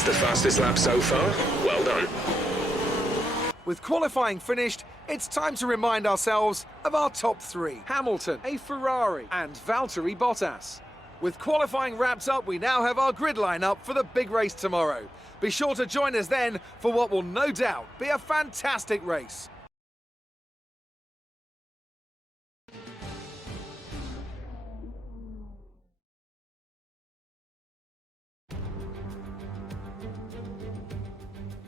That's the fastest lap so far. Well done. With qualifying finished, it's time to remind ourselves of our top three. Hamilton, a Ferrari, and Valtteri Bottas. With qualifying wrapped up, we now have our grid lineup for the big race tomorrow. Be sure to join us then for what will no doubt be a fantastic race.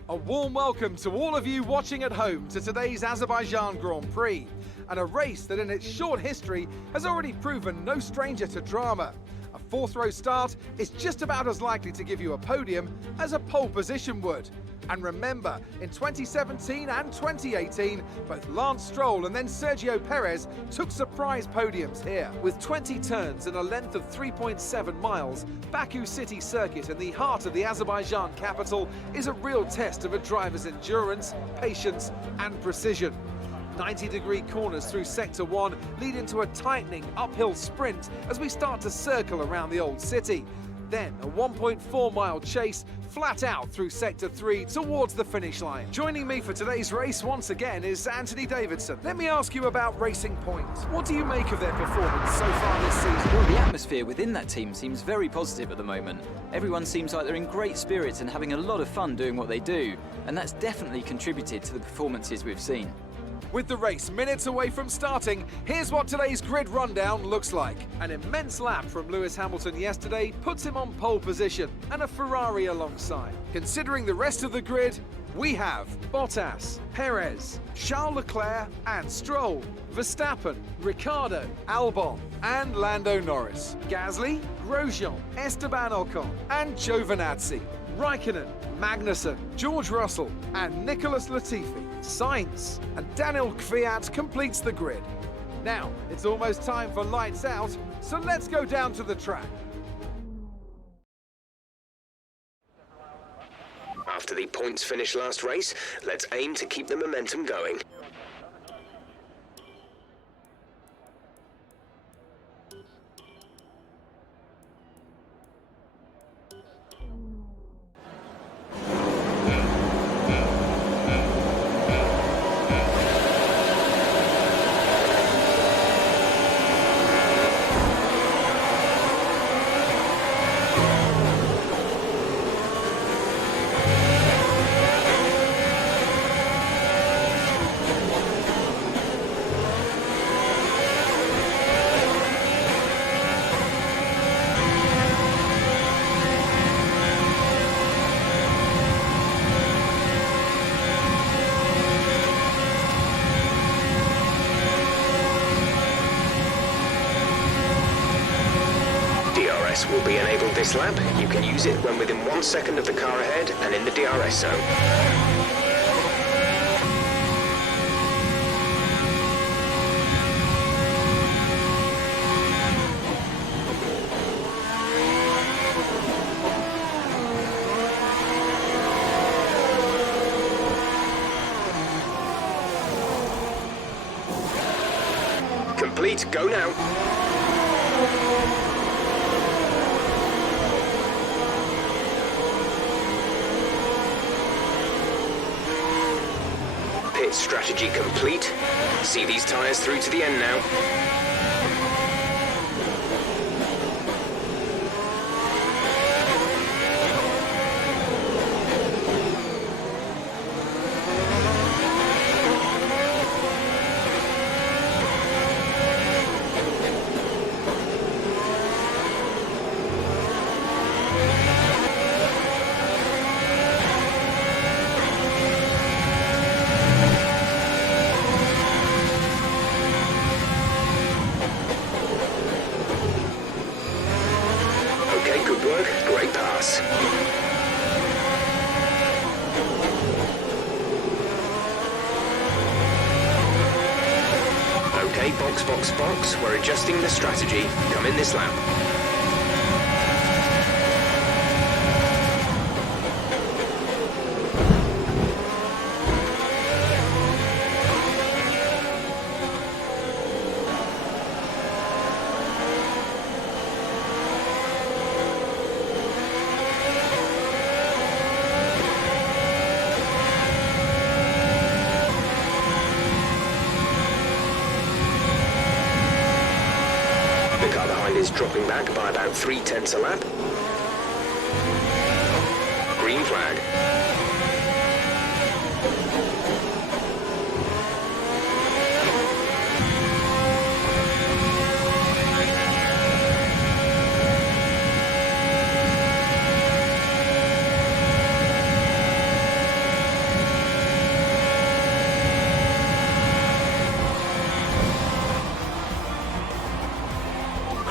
A warm welcome to all of you watching at home to today's Azerbaijan Grand Prix, and a race that in its short history has already proven no stranger to drama. A fourth-row start is just about as likely to give you a podium as a pole position would. And remember, in 2017 and 2018, both Lance Stroll and then Sergio Perez took surprise podiums here. With 20 turns and a length of 3.7 miles, Baku City Circuit in the heart of the Azerbaijan capital is a real test of a driver's endurance, patience and precision. 90-degree corners through Sector 1 lead into a tightening uphill sprint as we start to circle around the old city. Then a 1.4-mile chase flat out through Sector 3 towards the finish line. Joining me for today's race once again is Anthony Davidson. Let me ask you about Racing Point. What do you make of their performance so far this season? Well, the atmosphere within that team seems very positive at the moment. Everyone seems like they're in great spirits and having a lot of fun doing what they do, and that's definitely contributed to the performances we've seen. With the race minutes away from starting, here's what today's grid rundown looks like. An immense lap from Lewis Hamilton yesterday puts him on pole position, and a Ferrari alongside. Considering the rest of the grid, we have Bottas, Perez, Charles Leclerc and Stroll, Verstappen, Ricciardo, Albon and Lando Norris, Gasly, Grosjean, Esteban Ocon and Giovinazzi, Raikkonen, Magnussen, George Russell and Nicholas Latifi. Sainz and Daniel Kvyat completes the grid. Now, it's almost time for lights out, so let's go down to the track. After the points finish last race, let's aim to keep the momentum going. DRS will be enabled this lap. You can use it when within 1 second of the car ahead and in the DRS zone. Complete, go now. Pit strategy complete. See these tyres through to the end now. Good work, great pass. Okay, box, box, box. We're adjusting the strategy. Come in this lap. and is dropping back by about 3/10 a lap. Green flag.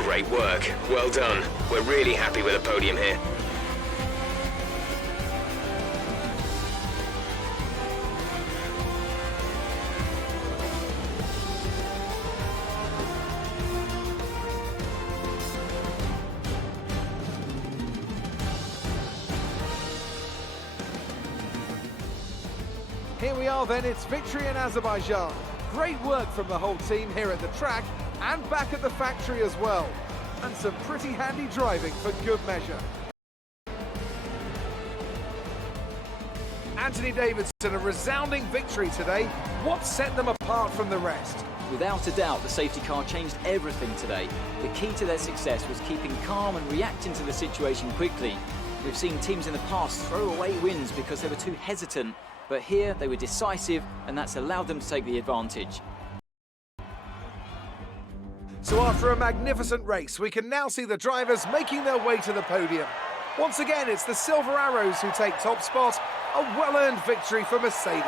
Great work. Well done. We're really happy with the podium here. Here we are then, it's victory in Azerbaijan. Great work from the whole team here at the track and back at the factory as well. And some pretty handy driving for good measure. Anthony Davidson, a resounding victory today. What set them apart from the rest? Without a doubt, the safety car changed everything today. The key to their success was keeping calm and reacting to the situation quickly. We've seen teams in the past throw away wins because they were too hesitant, but here they were decisive, and that's allowed them to take the advantage. So after a magnificent race, we can now see the drivers making their way to the podium. Once again, it's the Silver Arrows who take top spot, a well-earned victory for Mercedes.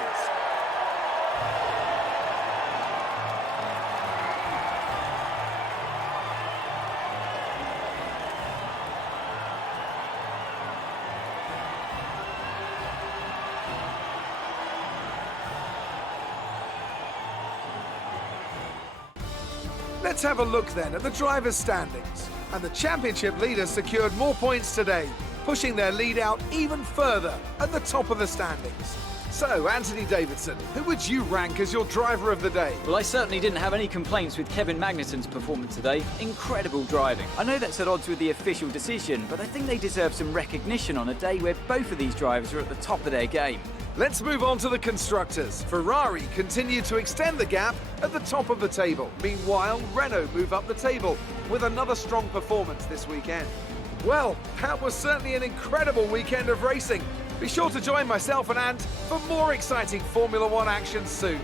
Let's have a look then at the drivers' standings. And the championship leaders secured more points today, pushing their lead out even further at the top of the standings. So, Anthony Davidson, who would you rank as your driver of the day? Well, I certainly didn't have any complaints with Kevin Magnussen's performance today. Incredible driving. I know that's at odds with the official decision, but I think they deserve some recognition on a day where both of these drivers are at the top of their game. Let's move on to the constructors. Ferrari continue to extend the gap at the top of the table. Meanwhile, Renault move up the table with another strong performance this weekend. Well, that was certainly an incredible weekend of racing. Be sure to join myself and Ant for more exciting Formula One action soon.